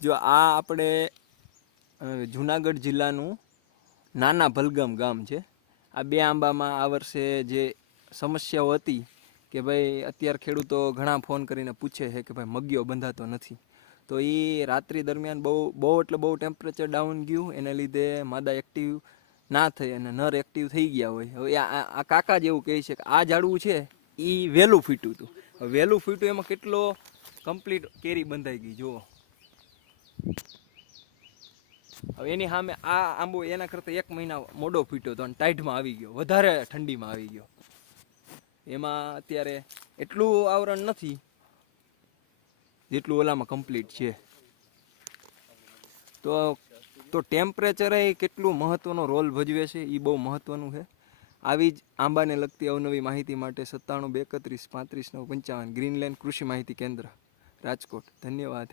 જો આ આપણે જુનાગઢ જિલ્લાનું નાના ભલગામ ગામ છે. આ બે આંબામાં આ વર્ષે જે સમસ્યાઓ હતી કે ભાઈ અત્યારે ખેડૂતો ઘણા ફોન કરીને પૂછે છે કે ભાઈ મગીઓ બંધાતો નથી. તો એ રાત્રિ દરમિયાન બહુ એટલે બહુ ટેમ્પરેચર ડાઉન ગયું, એને લીધે માદા એક્ટિવ ના થઈ અને નર એક્ટિવ થઈ ગયા હોય. હવે આ કાકા જેવું કહે છે કે આ ઝાડવું છે એ વહેલું ફૂટ્યું હતું. વહેલું ફૂટ્યું એમાં કેટલો કમ્પ્લીટ કેરી બંધાઈ ગઈ જુઓ. હવે એની સામે આ આંબો એના કરતાં 1 મહિના મોડો ફૂટ્યો હતો અને ટાઈટમાં આવી ગયો, વધારે ઠંડીમાં આવી ગયો. એમાં અત્યારે એટલું આવરણ નથી જેટલું ઓલામાં કમ્પ્લીટ છે. તો ટેમ્પરેચર એ કેટલું મહત્વનો રોલ ભજવે છે એ બહુ મહત્વનું છે. આવી જ આંબાને લગતી અવનવી માહિતી માટે 97 231 35 955 ગ્રીનલેન્ડ કૃષિ માહિતી કેન્દ્ર, રાજકોટ. ધન્યવાદ.